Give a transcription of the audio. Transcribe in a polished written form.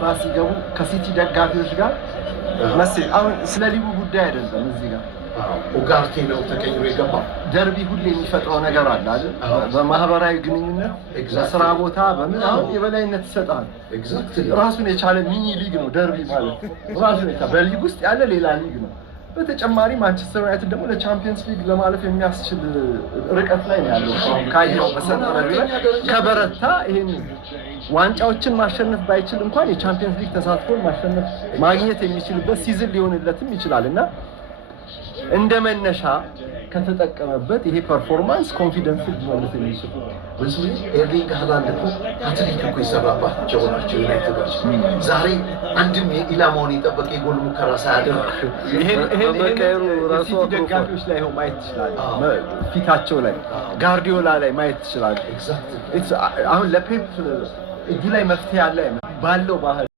ስራ ሲገቡ ከሲቲ ደጋፊዎች ጋር መስል አሁን ስለ ሊጉ ጉዳይ አይደለም እዚህ ጋር ኡጋርቴ ነው ተቀይሮ የገባው ደርቢ ሁሌ የሚፈጥረው ነገር አለ አይደል በማህበራዊ ግንኙነት በስራ ቦታ በምን አሁን የበላይነት ይሰጣል ኤግዛክትሊ ራሱን የቻለ ሚኒ ሊግ ነው ደርቢ ማለት ራሱን የቻለ በሊግ ውስጥ ያለ ሌላ ሊግ ነው በተጨማሪ ማንቸስተር ዩናይትድ ደግሞ ለቻምፒየንስ ሊግ ለማለፍ የሚያስችል ርቀት ላይ ነው ያለው ካየው በሰንጠረዡ ላይ ከበረታ ይሄን ዋንጫዎችን ማሸነፍ ባይችል እንኳን የቻምፒየንስ ሊግ ተሳትፎን ማሸነፍ ማግኘት የሚችልበት ሲዝን ሊሆንለትም ይችላልና እንደመነሻ ከተጠቀመበት ይሄ ፐርፎርማንስ ኮንፊደንስ ሊሆንለት የሚችል ብዙ ኤርሊንግ ሃላንድ እኮ አትሌቲኮ እኮ ይሰራባቸው ናቸው ዩናይትዶች ዛሬ አንድም የኢላማውን የጠበቀ የጎል ሙከራ ሳያደርግ ይሄን ራሱ ደጋፊዎች ላይ ሆ ማየት ይችላል ፊታቸው ላይ ጋርዲዮላ ላይ ማየት ይችላል አሁን ለፔፕ እዚህ ላይ መፍትሄ አለ ባለው ባህል